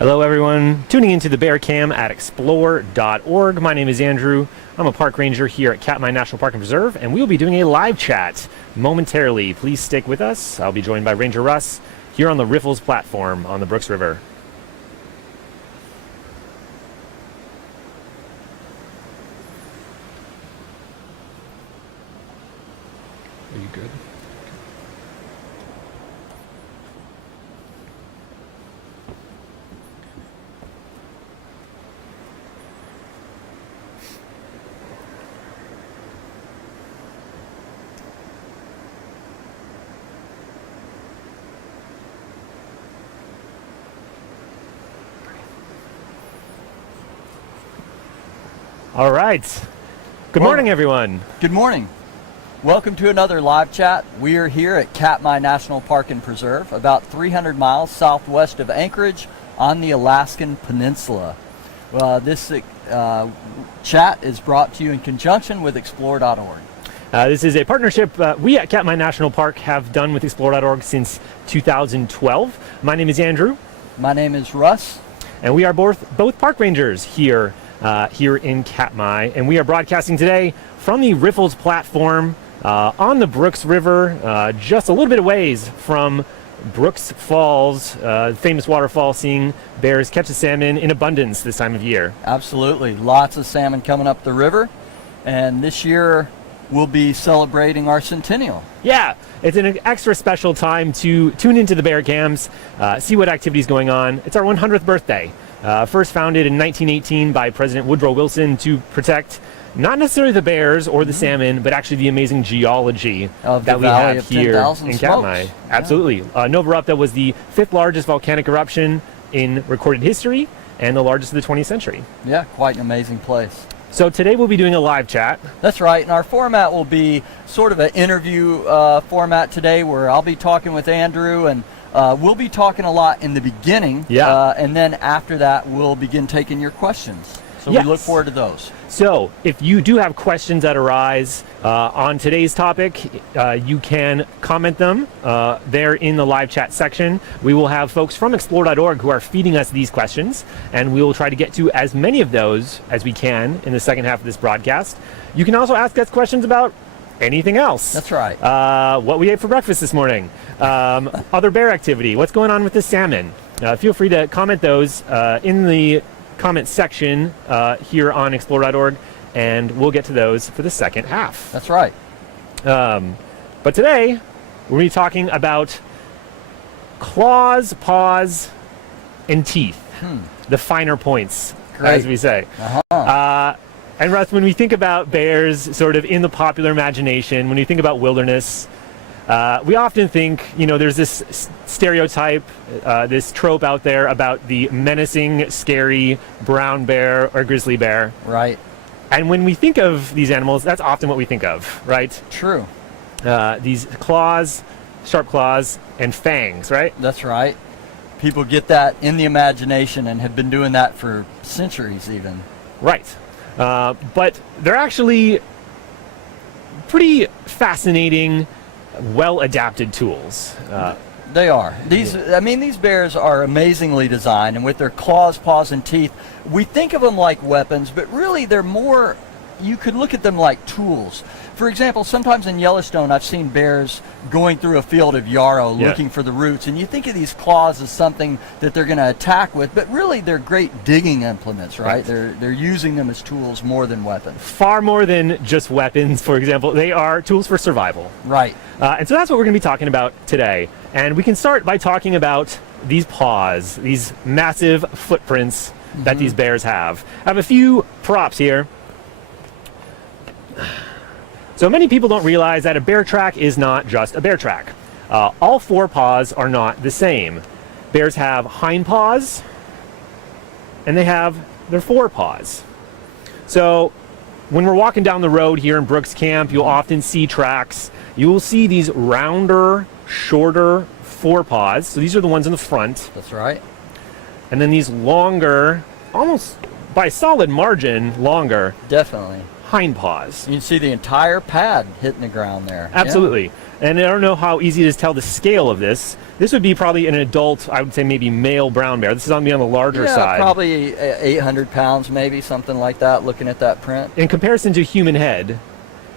Hello everyone, tuning into the Bear Cam at explore.org. My name is Andrew. I'm a park ranger here at Katmai National Park and Preserve, and we will be doing a live chat momentarily. Please stick with us. I'll be joined by Ranger Russ here on the Riffles platform on the Brooks River. Are you good? All right. Good morning, everyone. Good morning. Welcome to another live chat. We are here at Katmai National Park and Preserve, about 300 miles southwest of Anchorage on the Alaskan Peninsula. This chat is brought to you in conjunction with explore.org. This is a partnership we at Katmai National Park have done with explore.org since 2012. My name is Andrew. My name is Russ. And we are both park rangers here in Katmai, and we are broadcasting today from the Riffles platform on the Brooks River, just a little bit of ways from Brooks Falls, famous waterfall, seeing bears catch a salmon in abundance this time of year. Absolutely. Lots of salmon coming up the river, and this year we'll be celebrating our centennial. Yeah, it's an extra special time to tune into the Bear Cams, see what activities going on. It's our 100th birthday. First founded in 1918 by President Woodrow Wilson to protect not necessarily the bears or the salmon, but actually the amazing geology that we have here in Katmai. Yeah. Absolutely. Nova Erupta was the 5th largest volcanic eruption in recorded history and the largest of the 20th century. Yeah, quite an amazing place. So today we'll be doing a live chat. That's right, and our format will be sort of an interview format today, where I'll be talking with Andrew, and we'll be talking a lot in the beginning, and then after that we'll begin taking your questions. So we look forward to those. So if you do have questions that arise on today's topic, you can comment them there in the live chat section. We will have folks from explore.org who are feeding us these questions, and we will try to get to as many of those as we can in the second half of this broadcast. You can also ask us questions about anything else. That's right. What we ate for breakfast this morning, other bear activity, what's going on with the salmon. Feel free to comment those in the comment section here on explore.org, and we'll get to those for the second half. That's right. But today we're going to be talking about claws, paws, and teeth, the finer points, as we say. And Russ, when we think about bears sort of in the popular imagination, when we think about wilderness, we often think, there's this stereotype, this trope out there about the menacing, scary brown bear or grizzly bear. Right. And when we think of these animals, that's often what we think of, right? True. These claws, sharp claws, and fangs, right? That's right. People get that in the imagination and have been doing that for centuries even. Right. But they're actually pretty fascinating, well-adapted tools. They are. These bears are amazingly designed, and with their claws, paws, and teeth, we think of them like weapons, but really they're more, you could look at them like tools. For example, sometimes in Yellowstone, I've seen bears going through a field of yarrow looking for the roots, and you think of these claws as something that they're going to attack with, but really they're great digging implements, right? They're using them as tools more than weapons. Far more than just weapons, for example. They are tools for survival. Right. And so that's what we're going to be talking about today. And we can start by talking about these paws, these massive footprints that these bears have. I have a few props here. So many people don't realize that a bear track is not just a bear track. All 4 paws are not the same. Bears have hind paws, and they have their forepaws. So when we're walking down the road here in Brooks Camp, you'll often see tracks. You will see these rounder, shorter forepaws. So these are the ones in the front. That's right. And then these longer, almost by solid margin longer, definitely, hind paws. You can see the entire pad hitting the ground there. Absolutely. Yeah. And I don't know how easy it is to tell the scale of this. This would be probably an adult, I would say maybe male brown bear. This is on the larger side. Probably 800 pounds maybe, something like that, looking at that print. In comparison to human head,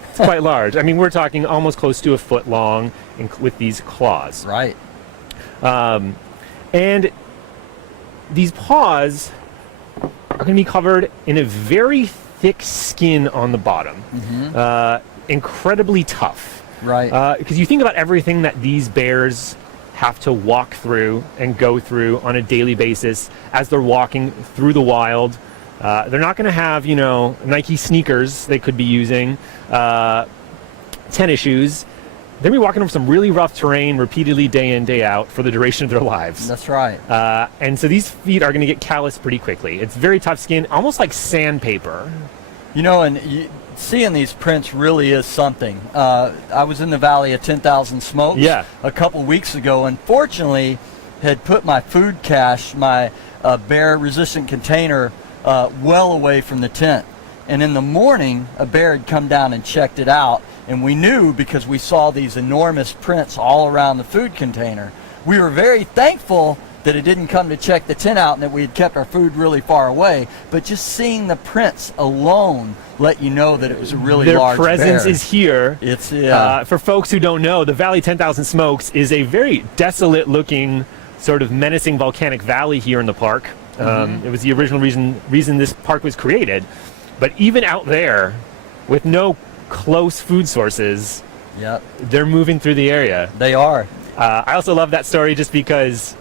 it's quite large. I mean, we're talking almost close to a foot long with these claws. Right. And these paws are going to be covered in a very thick skin on the bottom. Incredibly tough. Right. Because you think about everything that these bears have to walk through and go through on a daily basis as they're walking through the wild. They're not going to have, Nike sneakers they could be using, tennis shoes. They're going to be walking over some really rough terrain repeatedly day in, day out for the duration of their lives. That's right. And so these feet are going to get calloused pretty quickly. It's very tough skin, almost like sandpaper. Seeing these prints really is something. I was in the Valley of 10,000 Smokes a couple weeks ago, and fortunately had put my food cache, my bear-resistant container, well away from the tent. And in the morning, a bear had come down and checked it out, and we knew because we saw these enormous prints all around the food container. We were very thankful that it didn't come to check the tent out and that we had kept our food really far away, but just seeing the prints alone let you know that it was a really large bear. Their presence is here. It's for folks who don't know, the Valley 10,000 Smokes is a very desolate looking, sort of menacing volcanic valley here in the park. It was the original reason this park was created. But even out there, with no close food sources, they're moving through the area. They are. I also love that story just because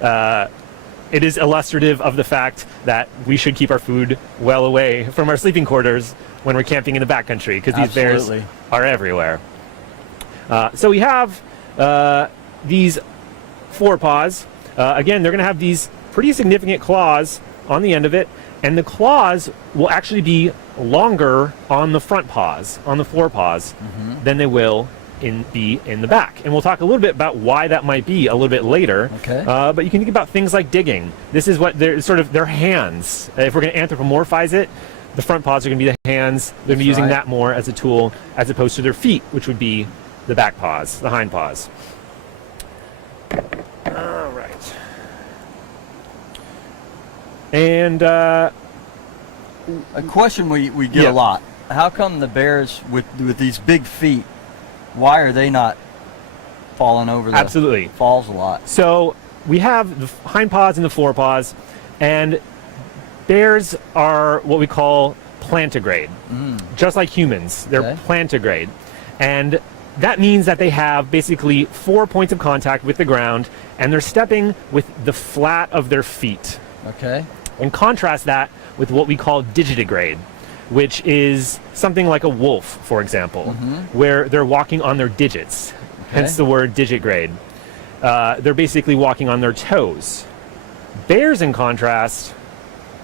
it is illustrative of the fact that we should keep our food well away from our sleeping quarters when we're camping in the backcountry, because these bears are everywhere. So we have these forepaws. Again, they're going to have these pretty significant claws on the end of it, and the claws will actually be longer on the front paws, on the forepaws, than they will be in the back. And we'll talk a little bit about why that might be a little bit later. Okay. But you can think about things like digging. This is what they're sort of their hands. If we're going to anthropomorphize it, the front paws are going to be the hands. They're going to be using that more as a tool as opposed to their feet, which would be the back paws, the hind paws. All right. And a question we get a lot. How come the bears with these big feet, why are they not falling over the falls a lot? So we have the hind paws and the forepaws, and bears are what we call plantigrade. Just like humans, they're plantigrade. And that means that they have basically 4 points of contact with the ground, and they're stepping with the flat of their feet. Okay. And contrast that with what we call digitigrade, which is something like a wolf, for example, where they're walking on their digits, hence the word digitigrade. They're basically walking on their toes. Bears, in contrast,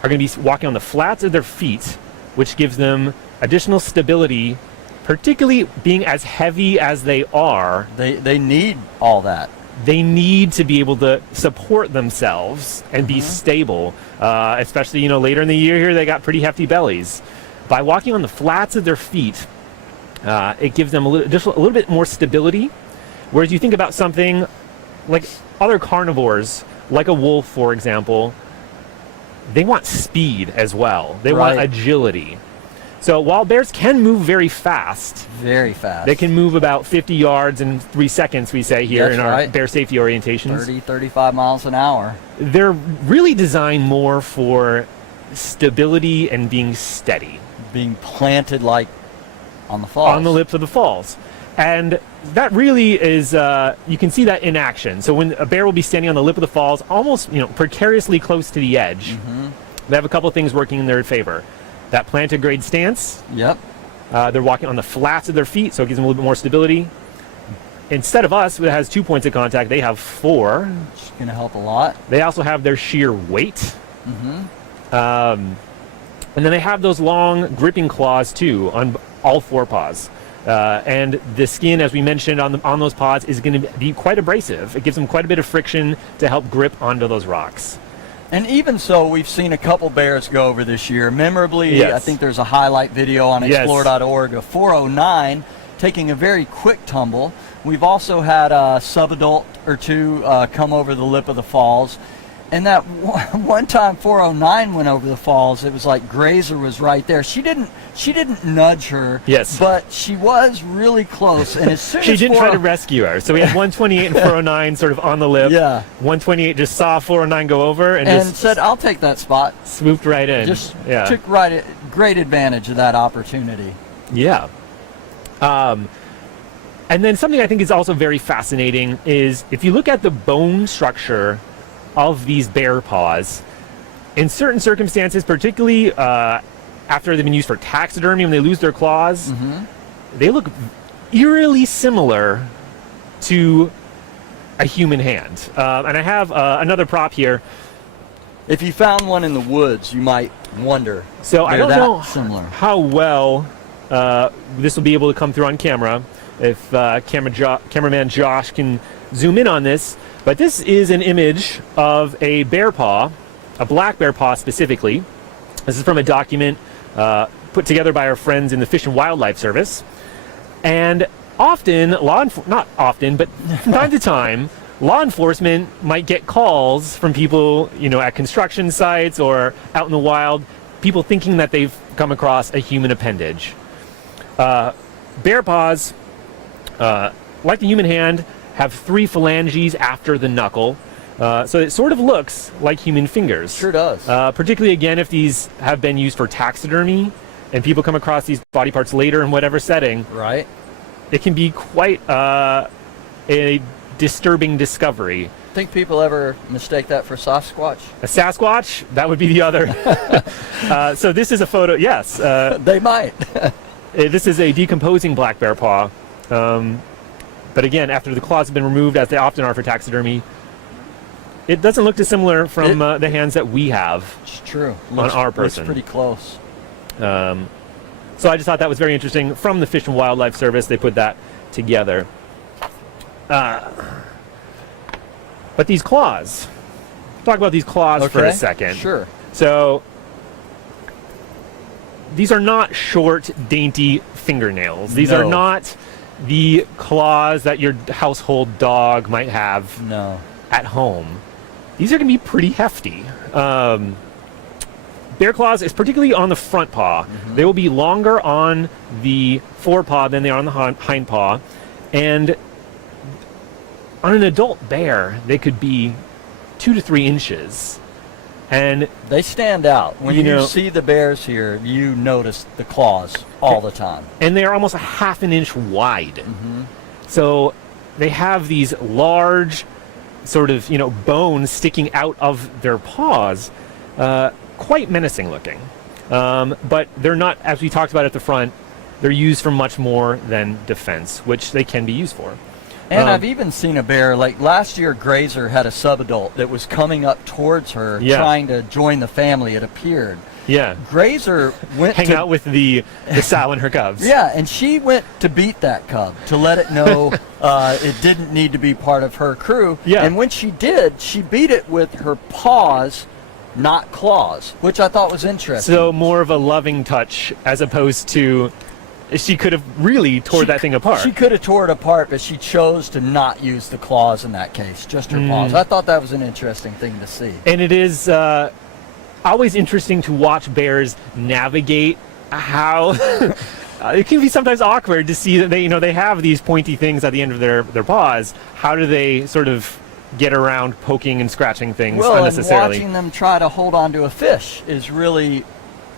are going to be walking on the flats of their feet, which gives them additional stability, particularly being as heavy as they are. They need all that. They need to be able to support themselves and be stable, especially later in the year here they got pretty hefty bellies. By walking on the flats of their feet, it gives them a little bit more stability. Whereas you think about something like other carnivores, like a wolf, for example, they want speed as well. They want agility. So while bears can move very fast, they can move about 50 yards in 3 seconds, we say here in our bear safety orientations. 30, 35 miles an hour. They're really designed more for stability and being steady. Being planted like on the falls. On the lips of the falls. And that really is, you can see that in action. So when a bear will be standing on the lip of the falls, almost precariously close to the edge, they have a couple of things working in their favor. That plantigrade stance. They're walking on the flats of their feet, so it gives them a little bit more stability. Instead of us, that has 2 points of contact, they have 4. Which is going to help a lot. They also have their sheer weight. And then they have those long gripping claws, too, on all 4 paws. And the skin, as we mentioned, on those paws is going to be quite abrasive. It gives them quite a bit of friction to help grip onto those rocks. And even so, we've seen a couple bears go over this year. Memorably, Yes. I think there's a highlight video on Yes. explore.org of 409 taking a very quick tumble. We've also had a subadult or two come over the lip of the falls. And that one time 409 went over the falls, it was like Grazer was right there. She didn't nudge her, Yes. but she was really close. And as soon She as didn't try to rescue her. So we had 128 and 409 sort of on the lip. Yeah. 128 just saw 409 go over and just said, "I'll take that spot." swooped right in. Just yeah. took great advantage of that opportunity. Yeah. And then something I think is also very fascinating is if you look at the bone structure of these bear paws, in certain circumstances, particularly after they've been used for taxidermy, when they lose their claws, they look eerily similar to a human hand. And I have another prop here. If you found one in the woods, you might wonder. So I they're don't that know similar. how well this will be able to come through on camera. If cameraman Josh can zoom in on this. But this is an image of a bear paw, a black bear paw specifically. This is from a document put together by our friends in the Fish and Wildlife Service. And often, not often, but from time to time, law enforcement might get calls from people, at construction sites or out in the wild, people thinking that they've come across a human appendage. Bear paws, like the human hand, have 3 phalanges after the knuckle. So it sort of looks like human fingers. Sure does. Particularly, again, if these have been used for taxidermy and people come across these body parts later in whatever setting, Right. it can be quite a disturbing discovery. Think people ever mistake that for Sasquatch? A Sasquatch, that would be the other. So this is a photo, yes. They might. This is a decomposing black bear paw. But again, after the claws have been removed, as they often are for taxidermy, it doesn't look dissimilar from the hands that we have. It's true. On our person. Looks pretty close. So I just thought that was very interesting. From the Fish and Wildlife Service, they put that together. But these claws, talk about these claws for a second. Sure. So these are not short, dainty fingernails. These are not the claws that your household dog might have at home. These are going to be pretty hefty. Bear claws is particularly on the front paw. They will be longer on the forepaw than they are on the hind paw. And on an adult bear, they could be 2 to 3 inches. And they stand out. When you see the bears here, you notice the claws all the time. And they are almost a half an inch wide. So they have these large sort of, bones sticking out of their paws, quite menacing looking. But they're not, as we talked about at the front, they're used for much more than defense, which they can be used for. And I've even seen a bear, like last year Grazer had a subadult that was coming up towards her, trying to join the family, it appeared. Yeah. Grazer went Hang out with the sow and her cubs. Yeah, and she went to beat that cub to let it know it didn't need to be part of her crew. Yeah. And when she did, she beat it with her paws, not claws, which I thought was interesting. So more of a loving touch as opposed to... She could have really tore that thing apart. She could have tore it apart, but she chose to not use the claws in that case, just her paws. I thought that was an interesting thing to see. And it is always interesting to watch bears navigate how... it can be sometimes awkward to see that they have these pointy things at the end of their paws. How do they sort of get around poking and scratching things unnecessarily? And watching them try to hold on to a fish is really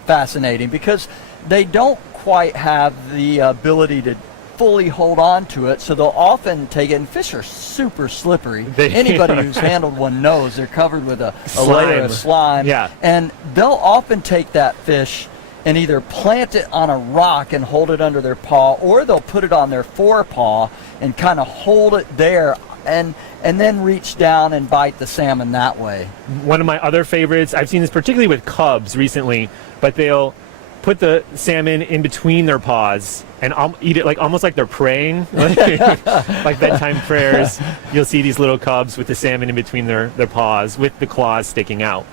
fascinating because they don't quite have the ability to fully hold on to it, so they'll often take it, and fish are super slippery. Anybody who's handled one knows they're covered with a layer of slime. Yeah. And they'll often take that fish and either plant it on a rock and hold it under their paw, or they'll put it on their forepaw and kind of hold it there and then reach down and bite the salmon that way. One of my other favorites, I've seen this particularly with cubs recently, but they'll put the salmon in between their paws and eat it almost like they're praying, like bedtime prayers. You'll see these little cubs with the salmon in between their paws with the claws sticking out.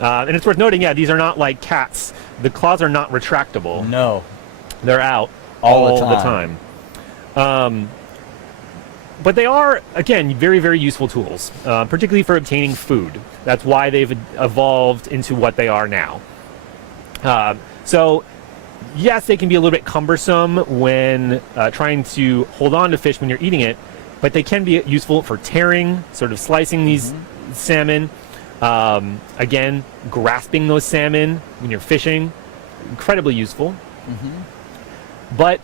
And it's worth noting, these are not like cats. The claws are not retractable. No. They're out all the time. But they are, again, very, very useful tools, particularly for obtaining food. That's why they've evolved into what they are now. So, yes, they can be a little bit cumbersome when trying to hold on to fish when you're eating it, but they can be useful for tearing, sort of slicing these salmon. Again, grasping those salmon when you're fishing, incredibly useful. But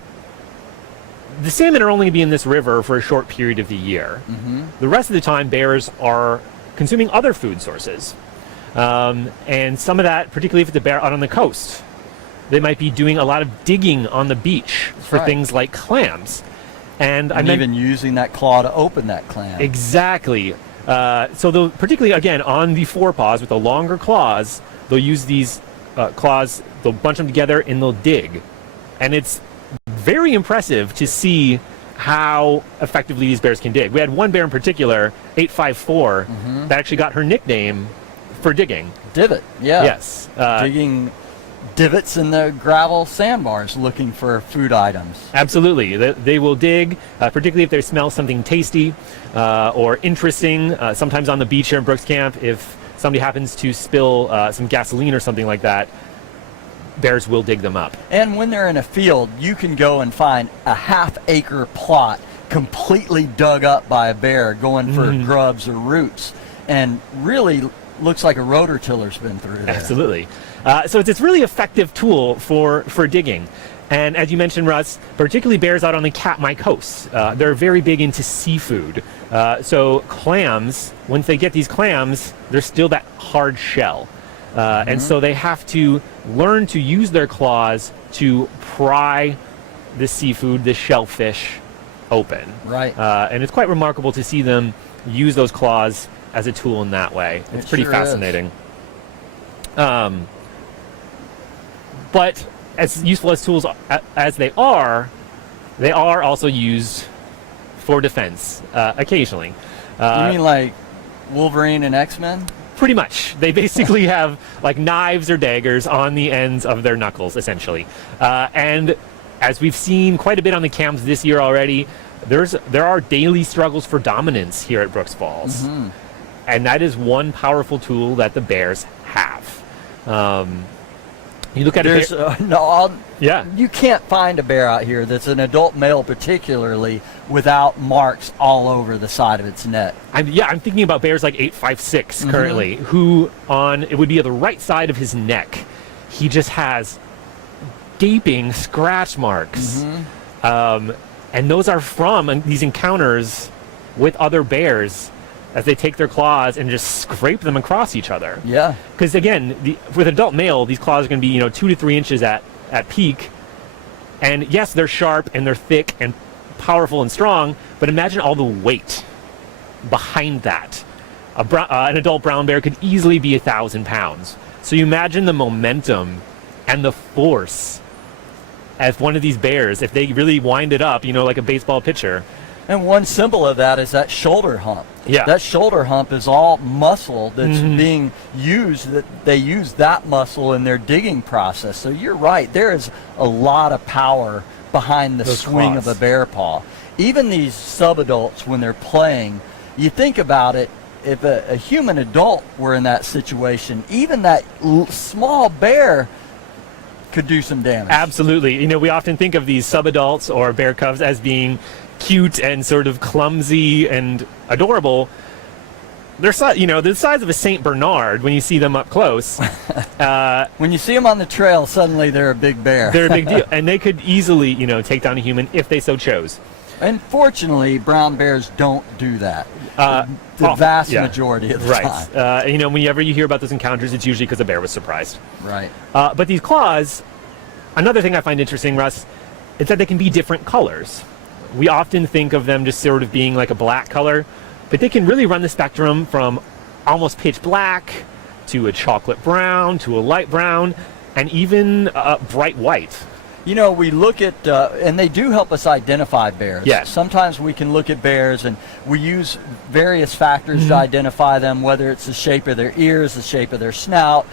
the salmon are only going to be in this river for a short period of the year. The rest of the time, bears are consuming other food sources. And some of that, particularly if it's a bear out on the coast, they might be doing a lot of digging on the beach for things like clams. And even using that claw to open that clam. Exactly. So they'll, particularly, again, on the forepaws with the longer claws, they'll use these claws, they'll bunch them together and they'll dig. And it's very impressive to see how effectively these bears can dig. We had one bear in particular, 854, that actually got her nickname for digging. Divot, yeah. Yes. Digging divots in the gravel sandbars looking for food items. Absolutely. They will dig, particularly if they smell something tasty or interesting. Sometimes on the beach here in Brooks Camp, if somebody happens to spill some gasoline or something like that, bears will dig them up. And when they're in a field, you can go and find a half-acre plot completely dug up by a bear going for grubs or roots, and really looks like a rotor-tiller's been through there. Absolutely. So it's this really effective tool for digging. And as you mentioned, Russ, particularly bears out on the Katmai coast, they're very big into seafood. So clams, once they get these clams, they're still that hard shell. And so they have to learn to use their claws to pry the seafood, the shellfish, open. Right. And it's quite remarkable to see them use those claws as a tool in that way. It's pretty fascinating. But as useful as tools as they are also used for defense occasionally. You mean like Wolverine and X-Men? Pretty much. They basically have like knives or daggers on the ends of their knuckles, essentially. And as we've seen quite a bit on the cams this year already, there are daily struggles for dominance here at Brooks Falls. And that is one powerful tool that the bears have. You look at you can't find a bear out here that's an adult male particularly without marks all over the side of its neck. I'm thinking about bears like 856 currently, who it would be the right side of his neck, he just has gaping scratch marks. And those are from these encounters with other bears as they take their claws and just scrape them across each other. Yeah. Because again, with adult male, these claws are going to be 2 to 3 inches at peak. And yes, they're sharp and they're thick and powerful and strong, but imagine all the weight behind that. An adult brown bear could easily be 1,000 pounds. So you imagine the momentum and the force as one of these bears, if they really wind it up, like a baseball pitcher. And one symbol of that is that shoulder hump. Yeah. That shoulder hump is all muscle that's being used, that they use that muscle in their digging process. So you're right, there is a lot of power behind the swing of a bear paw. Even these subadults, when they're playing, you think about it, if a human adult were in that situation, even that small bear could do some damage. Absolutely. We often think of these subadults or bear cubs as being cute and sort of clumsy and adorable. They're the size of a Saint Bernard when you see them up close. When you see them on the trail, suddenly they're a big bear. They're a big deal, and they could easily take down a human if they so chose. And fortunately, brown bears don't do that. The vast majority of the time. Right. Whenever you hear about those encounters, it's usually because a bear was surprised. Right. But these claws, another thing I find interesting, Russ, is that they can be different colors. We often think of them just sort of being like a black color, but they can really run the spectrum from almost pitch black to a chocolate brown to a light brown and even bright white. You know, we look at, and they do help us identify bears. Yes. Sometimes we can look at bears and we use various factors to identify them, whether it's the shape of their ears, the shape of their snout,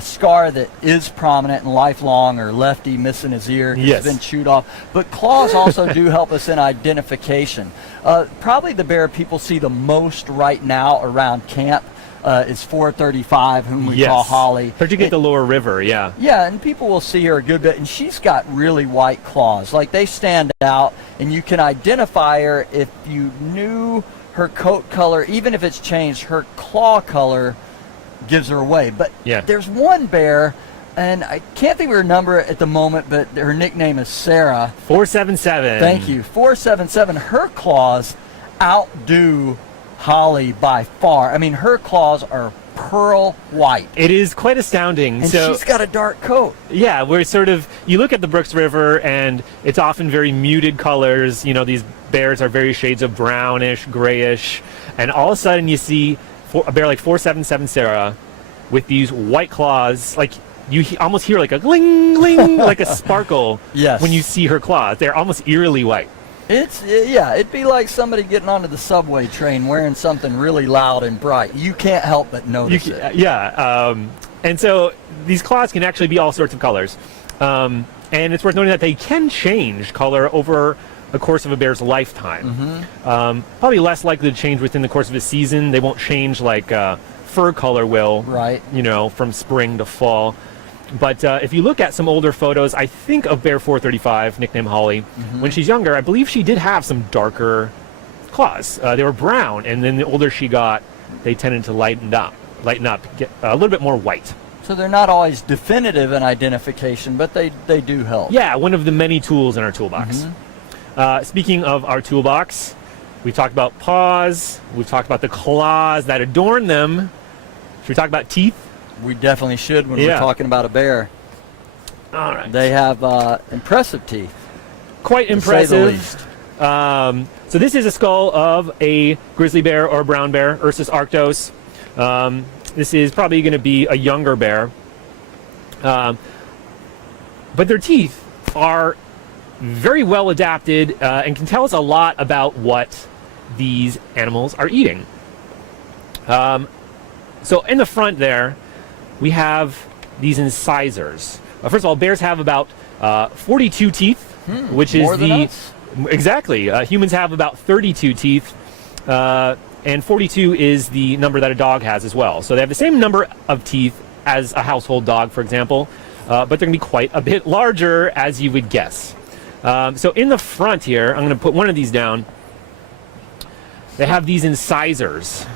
scar that is prominent and lifelong, or lefty missing his ear, Yes. has been chewed off. But claws also do help us in identification. Probably the bear people see the most right now around camp is 435, whom we call Holly. Particularly at the lower river, yeah. Yeah, and people will see her a good bit, and she's got really white claws. Like, they stand out, and you can identify her if you knew her coat color. Even if it's changed, her claw color gives her away. But there's one bear, and I can't think of her number at the moment, but her nickname is Sarah. 477. Thank you. 477. Her claws outdo Holly by far. I mean, her claws are pearl white. It is quite astounding. And so she's got a dark coat. Yeah, we're sort of, you look at the Brooks River and it's often very muted colors. You know, these bears are very shades of brownish, grayish, and all of a sudden you see a bear like 477 Sarah with these white claws. Like, you almost hear like a gling, gling, like a sparkle when you see her claws. They're almost eerily white. It'd be like somebody getting onto the subway train wearing something really loud and bright. You can't help but notice it. Yeah, and so these claws can actually be all sorts of colors. And it's worth noting that they can change color over the course of a bear's lifetime. Probably less likely to change within the course of a season. They won't change like fur color will, you know, from spring to fall. But if you look at some older photos, I think of Bear 435, nicknamed Holly, when she's younger, I believe she did have some darker claws. They were brown, and then the older she got, they tended to lighten up, get a little bit more white. So they're not always definitive in identification, but they do help. Yeah, one of the many tools in our toolbox. Speaking of our toolbox, we talked about paws, we've talked about the claws that adorn them. Should we talk about teeth? We definitely should when we're talking about a bear. All right. They have impressive teeth. Quite impressive. To say the least. So this is a skull of a grizzly bear or brown bear, Ursus arctos. This is probably going to be a younger bear. But their teeth are very well adapted and can tell us a lot about what these animals are eating. So in the front there, we have these incisors. First of all, bears have about 42 teeth, which is more than us? Exactly. Humans have about 32 teeth, and 42 is the number that a dog has as well. So they have the same number of teeth as a household dog, for example, but they're going to be quite a bit larger, as you would guess. So in the front here, I'm going to put one of these down. They have these incisors.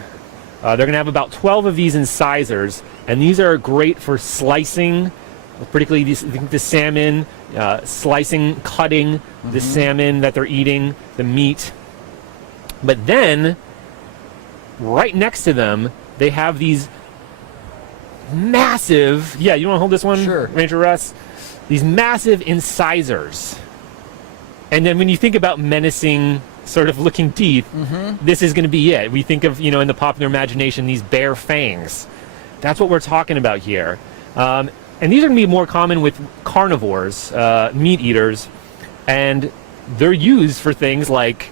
They're going to have about 12 of these incisors, and these are great for slicing, particularly the salmon, slicing, cutting the salmon that they're eating, the meat. But then, right next to them, they have these massive, you want to hold this one, Sure. Ranger Russ? These massive incisors. And then when you think about menacing sort of looking teeth, this is going to be it. We think of, in the popular imagination, these bear fangs. That's what we're talking about here. And these are going to be more common with carnivores, meat eaters, and they're used for things like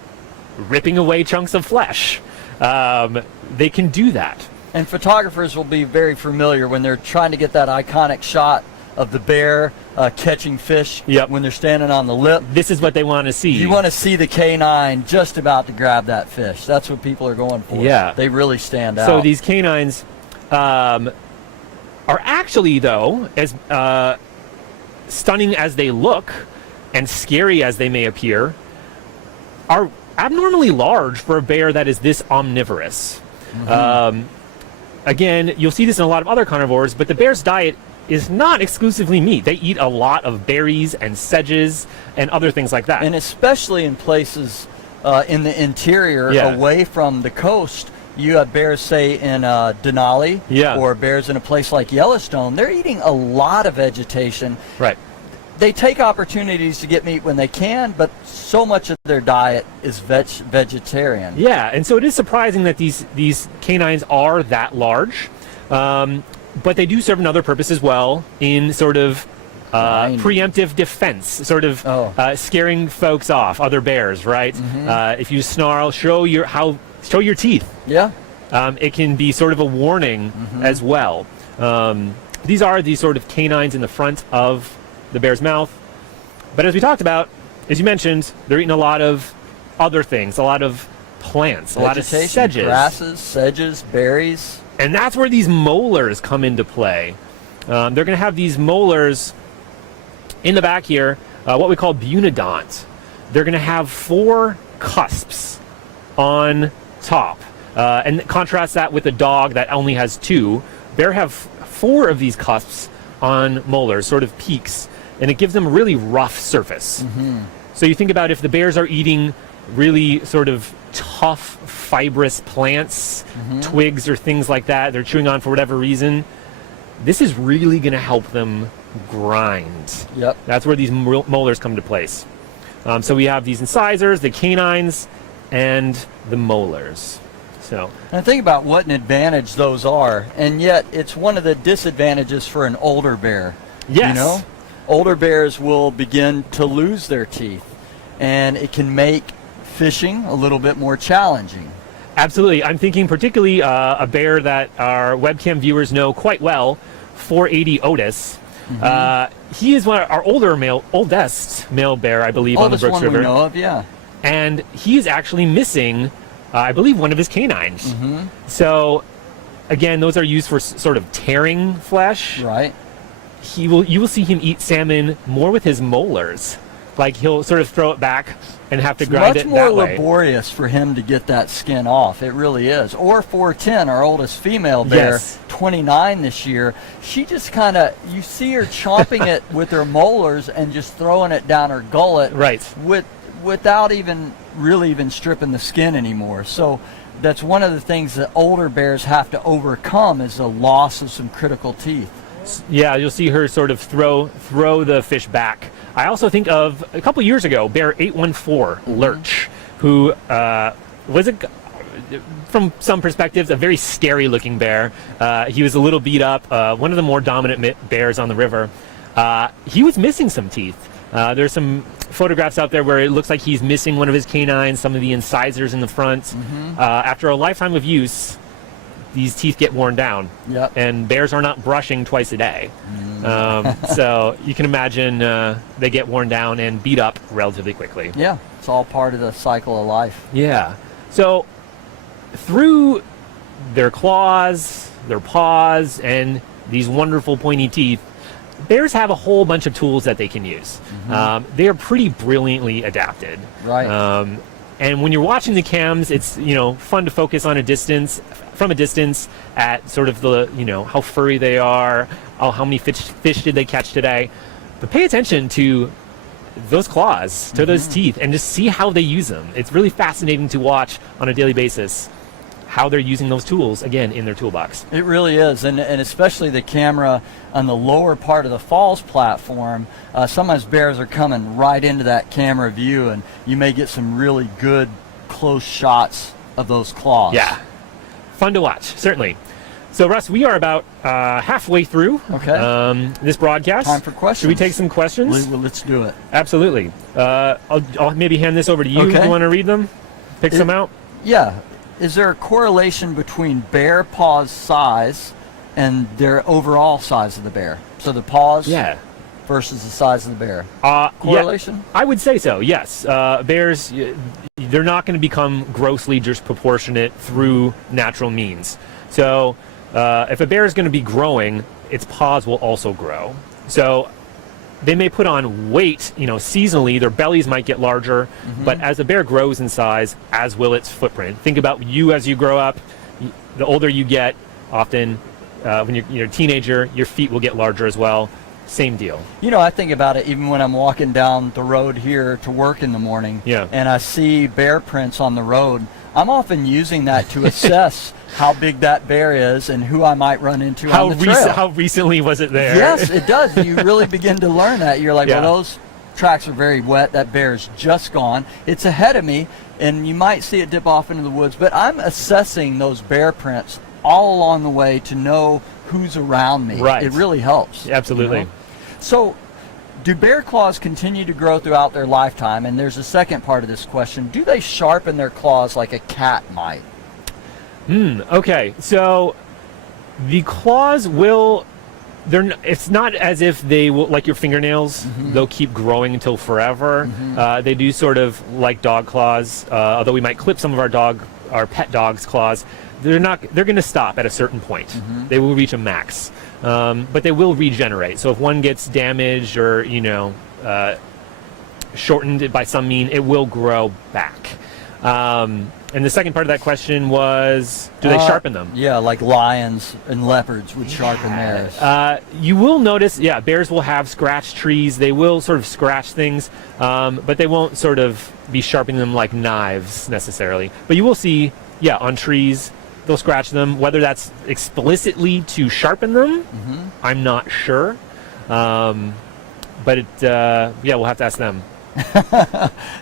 ripping away chunks of flesh. They can do that. And photographers will be very familiar when they're trying to get that iconic shot of the bear catching fish when they're standing on the lip. This is what they want to see. You want to see the canine just about to grab that fish. That's what people are going for. Yeah. They really stand out. So these canines are actually, though, as stunning as they look and scary as they may appear, are abnormally large for a bear that is this omnivorous. Again, you'll see this in a lot of other carnivores, but the bear's diet is not exclusively meat. They eat a lot of berries and sedges and other things like that. And especially in places in the interior, away from the coast, you have bears, say, in Denali, or bears in a place like Yellowstone. They're eating a lot of vegetation. Right. They take opportunities to get meat when they can, but so much of their diet is vegetarian. Yeah, and so it is surprising that these canines are that large. But they do serve another purpose as well in sort of preemptive defense, sort of scaring folks off, other bears, right? If you snarl, show your teeth. Yeah. It can be sort of a warning as well. These are these sort of canines in the front of the bear's mouth. But as we talked about, as you mentioned, they're eating a lot of other things, a lot of plants, a lot of sedges. Grasses, sedges, berries. And that's where these molars come into play. They're going to have these molars in the back here, what we call bunodont. They're going to have 4 cusps on top. And contrast that with a dog that only has 2. Bear have 4 of these cusps on molars, sort of peaks, and it gives them a really rough surface. So you think about if the bears are eating really sort of tough, fibrous plants, twigs or things like that, they're chewing on for whatever reason, this is really going to help them grind. Yep. That's where these molars come into place. So we have these incisors, the canines, and the molars. So, and think about what an advantage those are, and yet it's one of the disadvantages for an older bear. yes. You know, older bears will begin to lose their teeth, and it can make fishing a little bit more challenging. Absolutely. I'm thinking particularly a bear that our webcam viewers know quite well, 480 Otis. He is one of our oldest male bear, I believe, on the Brooks one River. we know of, yeah. And he is actually missing, I believe, one of his canines. So, again, those are used for sort of tearing flesh. Right. You will see him eat salmon more with his molars. Like he'll sort of throw it back and have to grind it that way. Much more laborious for him to get that skin off. It really is. Or 410, our oldest female bear, 29 this year. She just kind of, you see her chomping it with her molars and just throwing it down her gullet. Right. Without even stripping the skin anymore. So that's one of the things that older bears have to overcome is the loss of some critical teeth. Yeah, you'll see her sort of throw the fish back. I also think of a couple years ago, bear 814 Lurch, who was from some perspectives a very scary looking bear. He was a little beat up, one of the more dominant bears on the river. He was missing some teeth. There's some photographs out there where it looks like he's missing one of his canines, some of the incisors in the front. After a lifetime of use, these teeth get worn down. Yep. And bears are not brushing twice a day. So you can imagine they get worn down and beat up relatively quickly. Yeah, it's all part of the cycle of life. Yeah. So through their claws, their paws, and these wonderful pointy teeth, bears have a whole bunch of tools that they can use. They are pretty brilliantly adapted. Right. And when you're watching the cams, it's fun to focus on from a distance at sort of the how furry they are, how many fish did they catch today. But pay attention to those claws, to those teeth, and just see how they use them. It's really fascinating to watch on a daily basis how they're using those tools, again, in their toolbox. It really is, and especially the camera on the lower part of the falls platform. Sometimes bears are coming right into that camera view, and you may get some really good close shots of those claws. Yeah, fun to watch, certainly. So, Russ, we are about halfway through this broadcast. Time for questions. Should we take some questions? Let's do it. Absolutely. I'll maybe hand this over to you. Okay. You want to read them? Pick some out? Yeah. Is there a correlation between bear paws size and their overall size of the bear? So the paws versus the size of the bear. Correlation? Yeah, I would say so, yes. Bears, they're not going to become grossly disproportionate through natural means. So if a bear is going to be growing, its paws will also grow. So they may put on weight, seasonally, their bellies might get larger, but as a bear grows in size, as will its footprint. Think about you as you grow up. The older you get, often when you're a teenager, your feet will get larger as well. Same deal. I think about it even when I'm walking down the road here to work in the morning, and I see bear prints on the road. I'm often using that to assess how big that bear is and who I might run into on the trail. How recently was it there? Yes, it does. You really begin to learn that. You're like, well, those tracks are very wet. That bear is just gone. It's ahead of me, and you might see it dip off into the woods. But I'm assessing those bear prints all along the way to know who's around me. Right. It really helps. Absolutely. So Do bear claws continue to grow throughout their lifetime? And there's a second part of this question. Do they sharpen their claws like a cat might? Okay, so the claws will... it's not as if they will, like your fingernails, they'll keep growing until forever. They do sort of like dog claws, although we might clip some of our pet dog's claws. They're going to stop at a certain point. They will reach a max. But they will regenerate. So if one gets damaged or, shortened by some mean, it will grow back. And the second part of that question was, do they sharpen them? Yeah, like lions and leopards would sharpen theirs. You will notice, bears will have scratch trees. They will sort of scratch things, but they won't sort of be sharpening them like knives necessarily. But you will see, on trees, they'll scratch them. Whether that's explicitly to sharpen them, I'm not sure. But we'll have to ask them.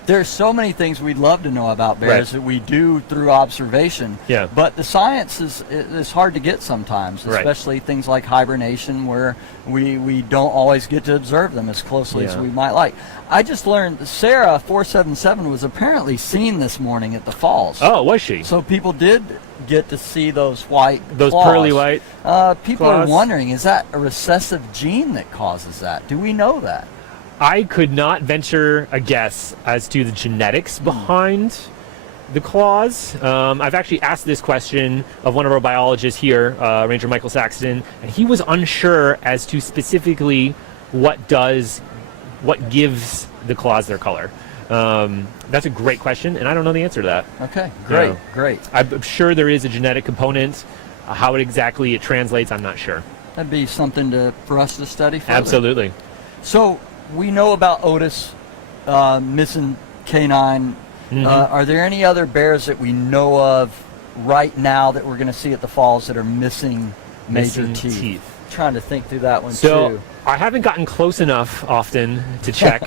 There's so many things we'd love to know about bears that we do through observation. But the science is hard to get sometimes, especially things like hibernation, where we don't always get to observe them as closely as we might like. I just learned Sarah 477 was apparently seen this morning at the falls. Oh, was she? So people did get to see those claws. Pearly white people claws. are wondering, is that a recessive gene that causes that? Do we know that? I could not venture a guess as to the genetics behind the claws. I've actually asked this question of one of our biologists here, Ranger Michael Saxton, and he was unsure as to specifically what gives the claws their color. That's a great question, and I don't know the answer to that. Okay, great. I'm sure there is a genetic component. How it translates, I'm not sure. That'd be something for us to study further. Absolutely. So we know about Otis missing canine. Are there any other bears that we know of right now that we're going to see at the falls that are missing major teeth? Trying to think through that one too. I haven't gotten close enough often to check,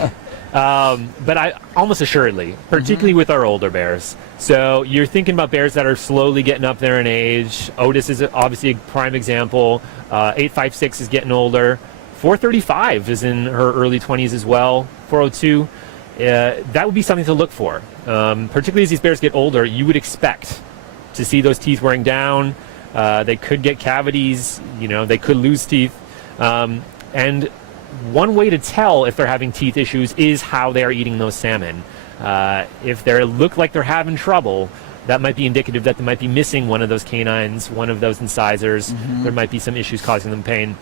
but I almost assuredly, particularly with our older bears. So you're thinking about bears that are slowly getting up there in age. Otis is obviously a prime example. 856 is getting older. 435 is in her early 20s as well. 402, that would be something to look for. Particularly as these bears get older, you would expect to see those teeth wearing down. They could get cavities, they could lose teeth. And one way to tell if they're having teeth issues is how they are eating those salmon. If they look like they're having trouble, that might be indicative that they might be missing one of those canines, one of those incisors. There might be some issues causing them pain.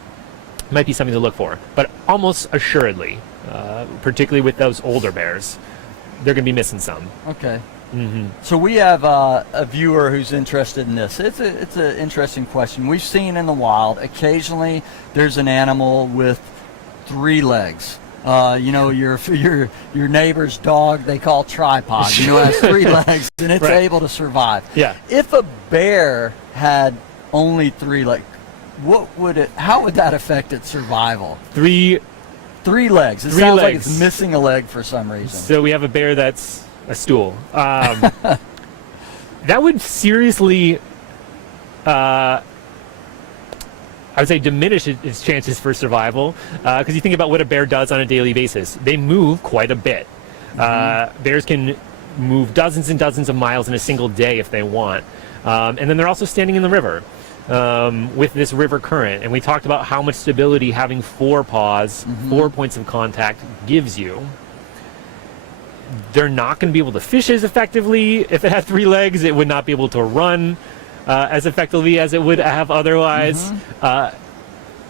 Might be something to look for, but almost assuredly, particularly with those older bears, they're going to be missing some. Okay. So we have a viewer who's interested in this. It's an interesting question. We've seen in the wild, occasionally there's an animal with 3 legs. Your neighbor's dog they call tripod. Has 3 legs and it's able to survive. If a bear had only 3 legs, how would that affect its survival? 3 legs. It sounds like it's missing a leg for some reason. So we have a bear that's a stool. That would seriously, I would say, diminish its chances for survival. Because you think about what a bear does on a daily basis. They move quite a bit. Bears can move dozens and dozens of miles in a single day if they want. And then they're also standing in the river. With this river current, and we talked about how much stability having 4 paws, 4 points of contact gives you. They're not going to be able to fish as effectively. If it had 3 legs, it would not be able to run as effectively as it would have otherwise.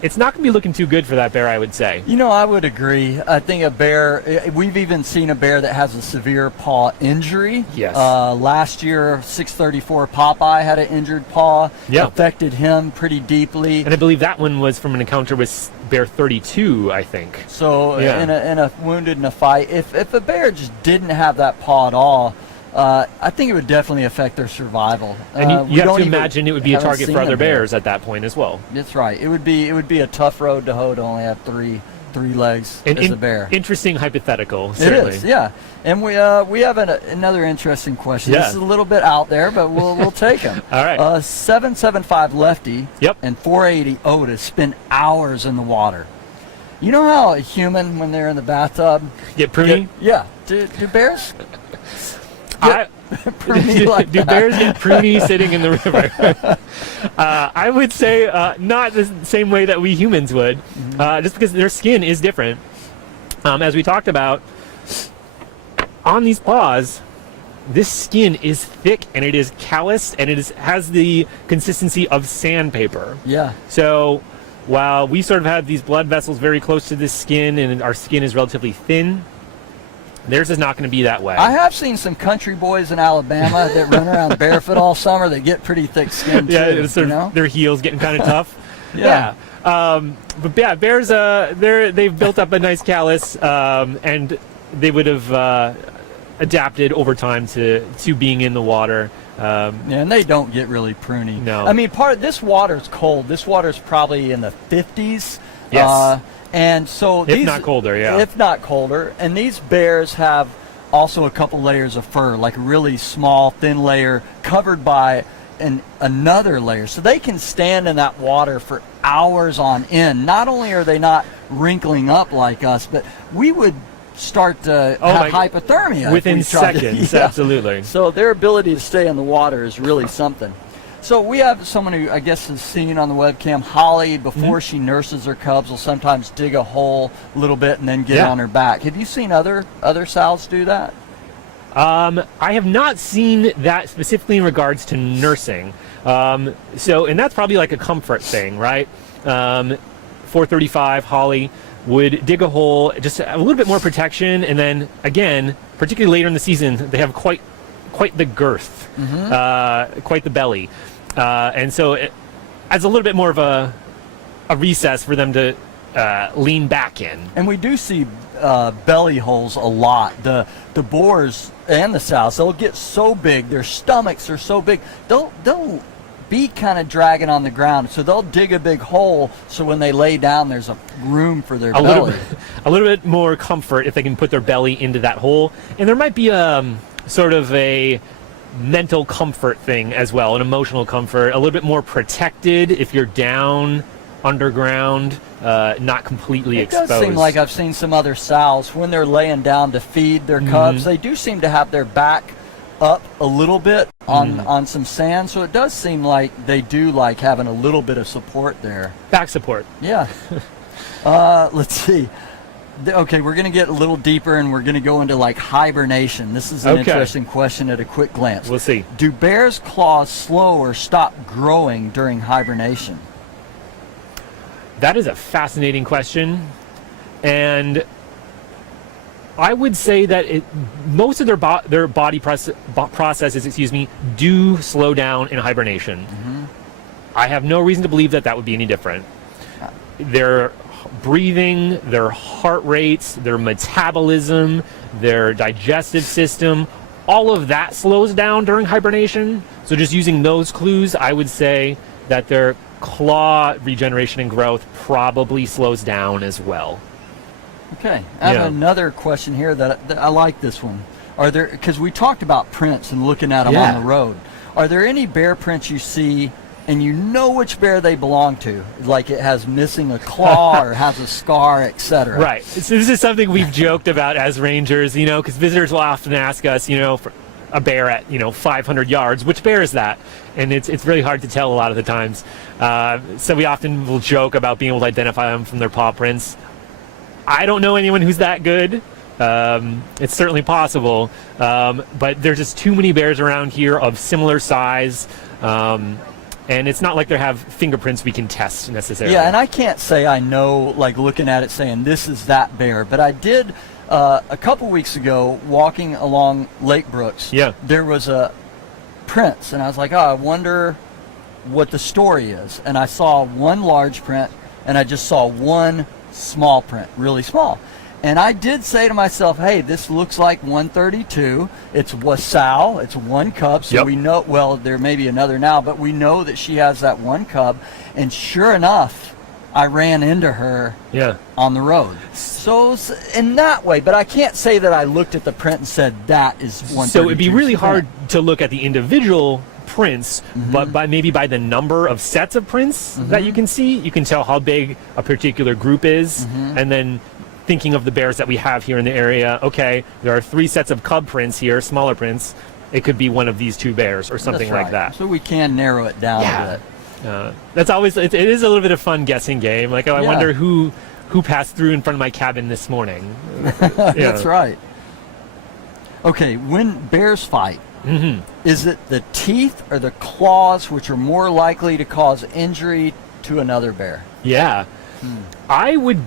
It's not going to be looking too good for that bear, I would say. I would agree. I think a bear, we've even seen a bear that has a severe paw injury. Yes. Last year, 634 Popeye had an injured paw. Affected him pretty deeply. And I believe that one was from an encounter with bear 32, I think. So in a wounded in a fight, if a bear just didn't have that paw at all, I think it would definitely affect their survival. And you have to imagine it would be a target for other bears at that point as well. That's right. It would be a tough road to hoe to only have three legs as a bear. Interesting hypothetical, certainly. It is, yeah. And we have another interesting question. This is a little bit out there, but we'll take them. All right. 775 Lefty Yep. and 480 Otis spend hours in the water. You know how a human, when they're in the bathtub, Get pruny? do bears? I, Pruny like do that? bears get pruny sitting in the river? I would say not the same way that we humans would, just because their skin is different. As we talked about, on these paws, this skin is thick and it is calloused and has the consistency of sandpaper. Yeah. So while we sort of have these blood vessels very close to this skin and our skin is relatively thin, theirs is not going to be that way. I have seen some country boys in Alabama that run around barefoot all summer that get pretty thick skin too. Yeah, it's sort you of know? their heels getting kind of tough. Yeah. But yeah, bears, they've built up a nice callus, and they would have adapted over time to being in the water. Yeah, and they don't get really pruny. No. I mean, part of this water's cold. This water's probably in the 50s. Yes. And so If not colder, yeah. If not colder. And these bears have also a couple layers of fur, like a really small, thin layer covered by another layer. So they can stand in that water for hours on end. Not only are they not wrinkling up like us, but we would start to have hypothermia if within we tried to- seconds. Yeah. Absolutely. So their ability to stay in the water is really something. So we have someone who I guess is seen on the webcam. Holly, before she nurses her cubs, will sometimes dig a hole a little bit and then get on her back. Have you seen other sows do that? I have not seen that specifically in regards to nursing. And that's probably like a comfort thing, right? 435 Holly would dig a hole, just a little bit more protection, and then again, particularly later in the season, they have quite the girth, quite the belly, and so it adds a little bit more of a recess for them to lean back in. And we do see belly holes a lot. The boars and the sows, they'll get so big, their stomachs are so big, they'll be kind of dragging on the ground, so they'll dig a big hole so when they lay down there's a room for their belly. A little bit more comfort if they can put their belly into that hole. And there might be sort of a mental comfort thing as well, an emotional comfort, a little bit more protected if you're down underground, not completely exposed. It does seem like I've seen some other sows when they're laying down to feed their cubs, they do seem to have their back up a little bit on some sand, so it does seem like they do like having a little bit of support there. Back support. Yeah. Let's see. Okay, we're going to get a little deeper and we're going to go into like hibernation. This is an interesting question at a quick glance. We'll see. Do bears' claws slow or stop growing during hibernation? That is a fascinating question, and I would say that most of their body processes, do slow down in hibernation. I have no reason to believe that would be any different. Their breathing, their heart rates, their metabolism, their digestive system, all of that slows down during hibernation. So just using those clues, I would say that their claw regeneration and growth probably slows down as well. Okay, I have another question here that I like this one. Are there, because we talked about prints and looking at them on the road, are there any bear prints you see and you know which bear they belong to? Like it has missing a claw or has a scar, etc. Right. So this is something we've joked about as rangers, because visitors will often ask us, for a bear at 500 yards, which bear is that? And it's really hard to tell a lot of the times. So we often will joke about being able to identify them from their paw prints. I don't know anyone who's that good. It's certainly possible, but there's just too many bears around here of similar size, and it's not like they have fingerprints we can test necessarily. Yeah, and I can't say I know, like looking at it saying this is that bear, but I did a couple weeks ago walking along Lake Brooks. Yeah. There was a prints, and I was like, I wonder what the story is. And I saw one large print, and I just saw one small print, really small. And I did say to myself, hey, this looks like 132. It's a sow. It's one cub. So we know, well, there may be another now, but we know that she has that one cub. And sure enough, I ran into her on the road. So in that way, but I can't say that I looked at the print and said that is 132. So it'd be really hard to look at the individual prints, but maybe by the number of sets of prints that you can see, you can tell how big a particular group is, and then thinking of the bears that we have here in the area, okay, there are 3 sets of cub prints here, smaller prints. It could be one of these 2 bears or something like that. So we can narrow it down a bit. That's always, it is a little bit of fun guessing game. Like, oh, I wonder who passed through in front of my cabin this morning. That's right. Okay, when bears fight, is it the teeth or the claws which are more likely to cause injury to another bear? Yeah. I would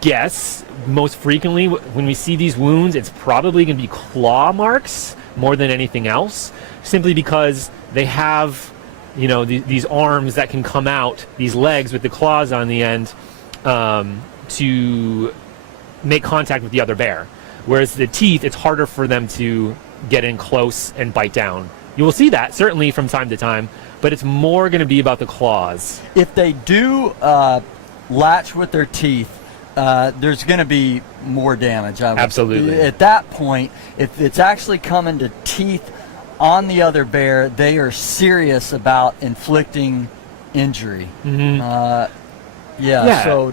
guess most frequently when we see these wounds, it's probably going to be claw marks more than anything else, simply because they have, you know, these arms that can come out, these legs with the claws on the end, to make contact with the other bear. Whereas the teeth, it's harder for them to get in close and bite down. You will see that certainly from time to time, but it's more going to be about the claws. If they do latch with their teeth, there's going to be more damage. Absolutely. At that point, if it's actually coming to teeth on the other bear, they are serious about inflicting injury. So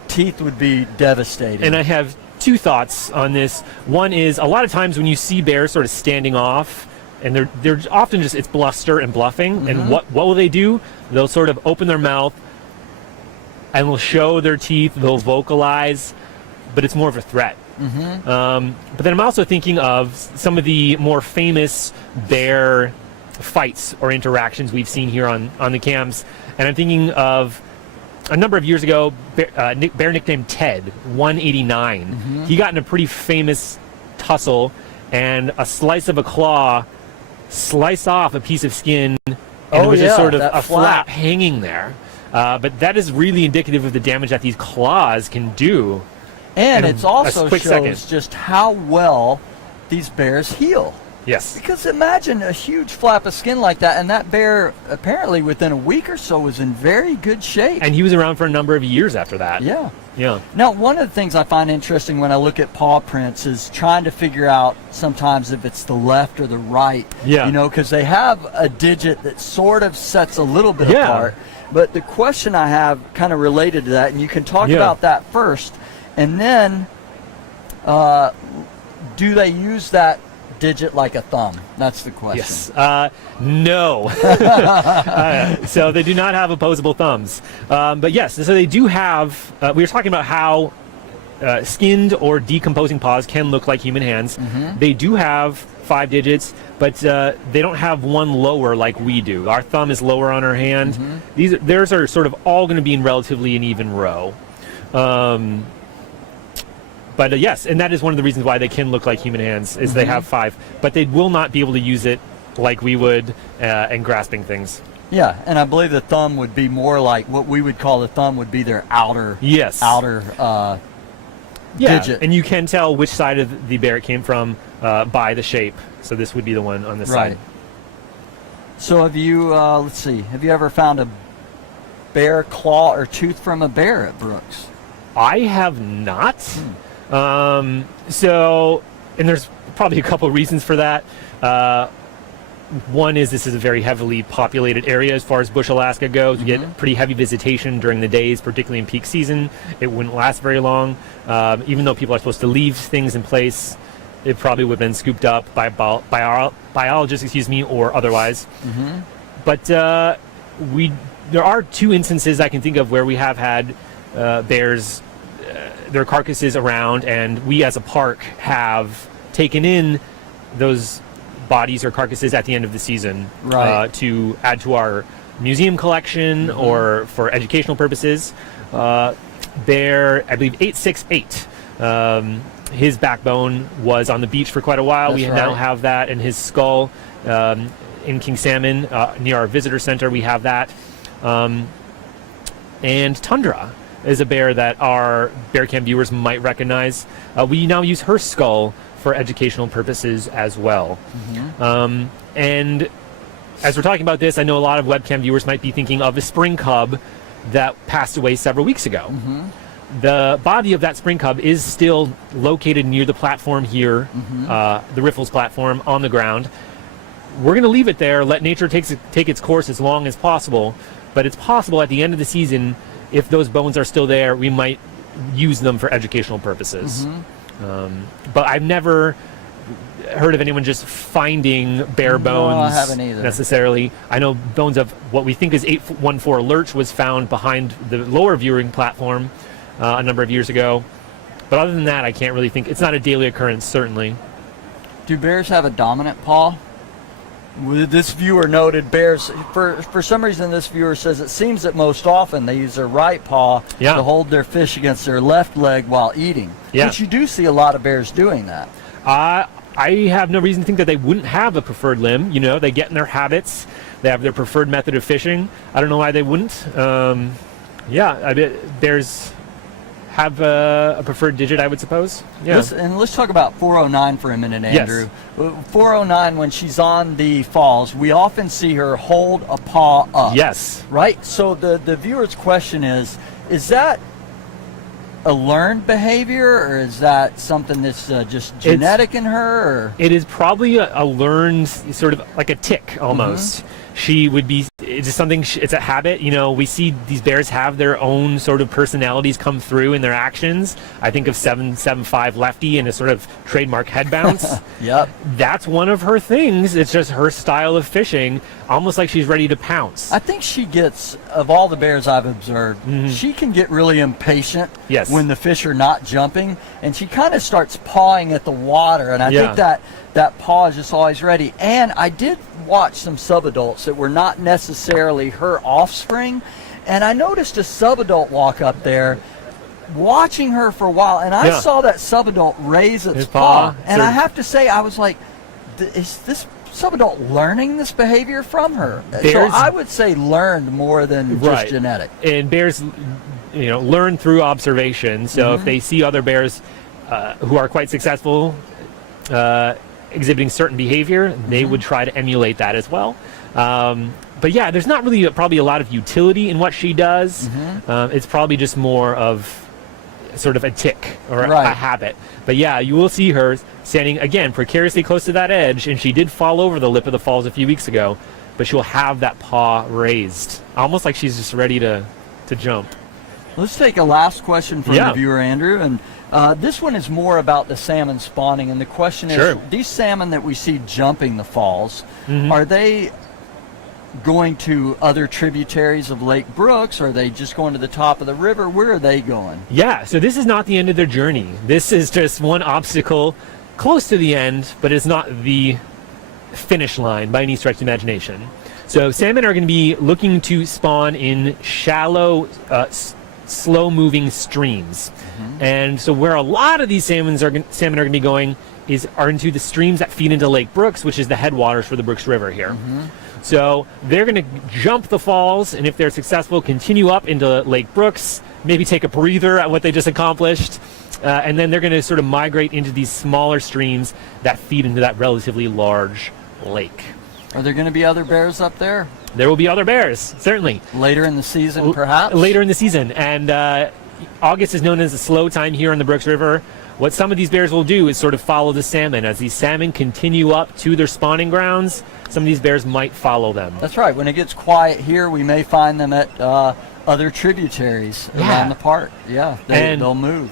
teeth would be devastating. And I have 2 thoughts on this. One is, a lot of times when you see bears sort of standing off, and they're often just, it's bluster and bluffing, and what will they do? They'll sort of open their mouth and they'll show their teeth, they'll vocalize, but it's more of a threat. But then I'm also thinking of some of the more famous bear fights or interactions we've seen here on the cams, and I'm thinking of a number of years ago, bear nicknamed Ted, 189. He got in a pretty famous tussle, and a slice of a claw sliced off a piece of skin, and it was just sort of a flap hanging there. But that is really indicative of the damage that these claws can do. And it also shows just how well these bears heal. Yes. Because imagine a huge flap of skin like that, and that bear apparently within a week or so was in very good shape. And he was around for a number of years after that. Yeah. Yeah. Now, one of the things I find interesting when I look at paw prints is trying to figure out sometimes if it's the left or the right. Yeah. You know, because they have a digit that sort of sets a little bit apart. But the question I have kind of related to that, and you can talk about that first, and then do they use that digit like a thumb? That's the question. Yes. No. So they do not have opposable thumbs. But yes, so they do have, we were talking about how skinned or decomposing paws can look like human hands. They do have 5 digits, but they don't have one lower like we do. Our thumb is lower on our hand. Theirs are sort of all going to be in relatively an even row. But yes, and that is one of the reasons why they can look like human hands, is they have 5. But they will not be able to use it like we would in grasping things. Yeah, and I believe the thumb would be more like what we would call the thumb would be their outer digit. And you can tell which side of the bear it came from by the shape. So this would be the one on this side. So have you, let's see, have you ever found a bear claw or tooth from a bear at Brooks? I have not. So, and there's probably a couple reasons for that. One is this is a very heavily populated area as far as Bush, Alaska goes. We get pretty heavy visitation during the days, particularly in peak season. It wouldn't last very long. Even though people are supposed to leave things in place, it probably would have been scooped up by biologists, or otherwise. But there are 2 instances I can think of where we have had bears, their carcasses around, and we as a park have taken in those bodies or carcasses at the end of the season to add to our museum collection or for educational purposes. Bear, I believe 868, his backbone was on the beach for quite a while. We now have that, and his skull in King Salmon near our visitor center, we have that. And Tundra is a bear that our Bear Cam viewers might recognize. We now use her skull for educational purposes as well. And as we're talking about this, I know a lot of webcam viewers might be thinking of a spring cub that passed away several weeks ago. The body of that spring cub is still located near the platform here, the Riffles platform on the ground. we're going to leave it there, let nature take its course as long as possible. But it's possible at the end of the season, if those bones are still there, we might use them for educational purposes. But I've never heard of anyone just finding bear bones. No, I haven't either. Necessarily. I know bones of what we think is 814 lurch was found behind the lower viewing platform a number of years ago. But other than that, I can't really think. It's not a daily occurrence, certainly. Do bears have a dominant paw? This viewer noted bears, for some reason this viewer says it seems that most often they use their right paw to hold their fish against their left leg while eating. But you do see a lot of bears doing that. I have no reason to think that they wouldn't have a preferred limb. You know, they get in their habits. They have their preferred method of fishing. I don't know why they wouldn't. I bet bears have a preferred digit, I would suppose. Yeah. Let's talk about 409 for a minute, Andrew. Yes. 409, when she's on the falls, we often see her hold a paw up. Yes. Right? So the viewer's question is that a learned behavior, or is that something that's just genetic in her? Or? It is probably a learned, sort of like a tick almost. She would be, it's just something, it's a habit. You know, we see these bears have their own sort of personalities come through in their actions. I think of 775 Lefty and a sort of trademark head bounce. Yep. That's one of her things. It's just her style of fishing, almost like she's ready to pounce. I think she gets, of all the bears I've observed, she can get really impatient when the fish are not jumping, and she kind of starts pawing at the water, and I think that paw is just always ready. And I did watch some subadults that were not necessarily her offspring, and I noticed a subadult walk up there watching her for a while, and I saw that subadult raise its paw. And I have to say, I was like, is this subadult learning this behavior from her? Bears, so I would say learned more than just genetic. And bears, you know, learn through observation. So if they see other bears who are quite successful exhibiting certain behavior, they would try to emulate that as well. But yeah, there's not really probably a lot of utility in what she does. It's probably just more of sort of a tick or a habit. But yeah, you will see her standing again precariously close to that edge, and she did fall over the lip of the falls a few weeks ago, but she'll have that paw raised, almost like she's just ready to jump. Let's take a last question from the viewer, Andrew, and this one is more about the salmon spawning, and the question is, these salmon that we see jumping the falls, are they going to other tributaries of Lake Brooks? Or are they just going to the top of the river? Where are they going? Yeah, so this is not the end of their journey. This is just one obstacle close to the end, but it's not the finish line by any stretch of the imagination. So salmon are going to be looking to spawn in shallow, slow-moving streams. And so where a lot of these salmon are going to be going are into the streams that feed into Lake Brooks, which is the headwaters for the Brooks River here. So they're going to jump the falls, and if they're successful, continue up into Lake Brooks, maybe take a breather at what they just accomplished, and then they're going to sort of migrate into these smaller streams that feed into that relatively large lake. Are there going to be other bears up there? There will be other bears, certainly. Later in the season, perhaps? Later in the season, and August is known as a slow time here on the Brooks River. What some of these bears will do is sort of follow the salmon. As these salmon continue up to their spawning grounds, some of these bears might follow them. That's right. When it gets quiet here, we may find them at other tributaries around the park. Yeah, they'll move.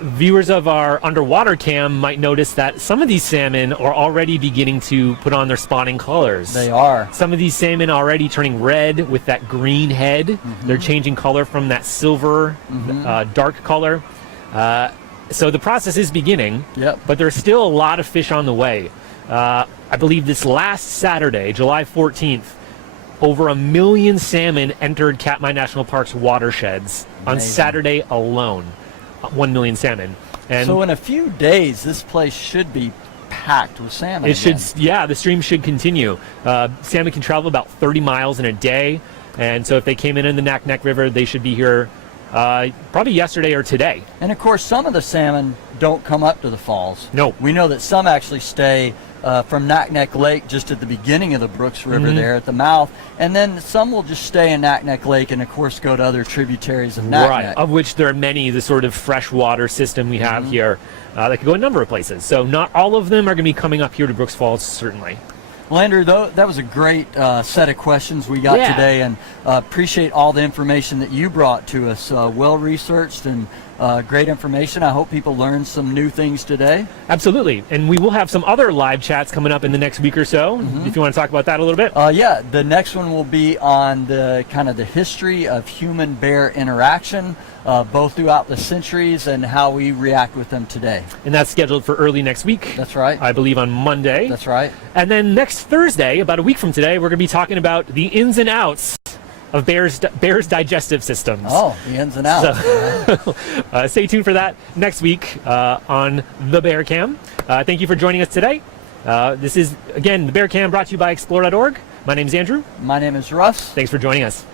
Viewers of our underwater cam might notice that some of these salmon are already beginning to put on their spawning colors. They are. Some of these salmon are already turning red with that green head. They're changing color from that silver, dark color. So the process is beginning, but there's still a lot of fish on the way. I believe this last Saturday, July 14th, over 1 million salmon entered Katmai National Park's watersheds on Saturday alone. 1 million salmon. And so in a few days, this place should be packed with salmon. It should, the stream should continue. Salmon can travel about 30 miles in a day, and so if they came in the Naknek River, they should be here probably yesterday or today. And of course, some of the salmon don't come up to the falls. No. We know that some actually stay from Naknek Lake just at the beginning of the Brooks River there at the mouth, and then some will just stay in Naknek Lake and of course go to other tributaries of Naknek. Right, of which there are many, the sort of freshwater system we have here that could go a number of places. So not all of them are going to be coming up here to Brooks Falls, certainly. Well, Andrew, that was a great set of questions we got today, and appreciate all the information that you brought to us. Well researched and great information. I hope people learned some new things today. Absolutely. And we will have some other live chats coming up in the next week or so, if you want to talk about that a little bit. Yeah, the next one will be on the kind of the history of human-bear interaction, both throughout the centuries and how we react with them today. And that's scheduled for early next week. That's right. I believe on Monday. That's right. And then next Thursday, about a week from today, we're going to be talking about the ins and outs of bears' digestive systems. Oh, the ins and outs. So, stay tuned for that next week on the Bear Cam. Thank you for joining us today. This is, again, the Bear Cam brought to you by Explore.org. My name is Andrew. My name is Russ. Thanks for joining us.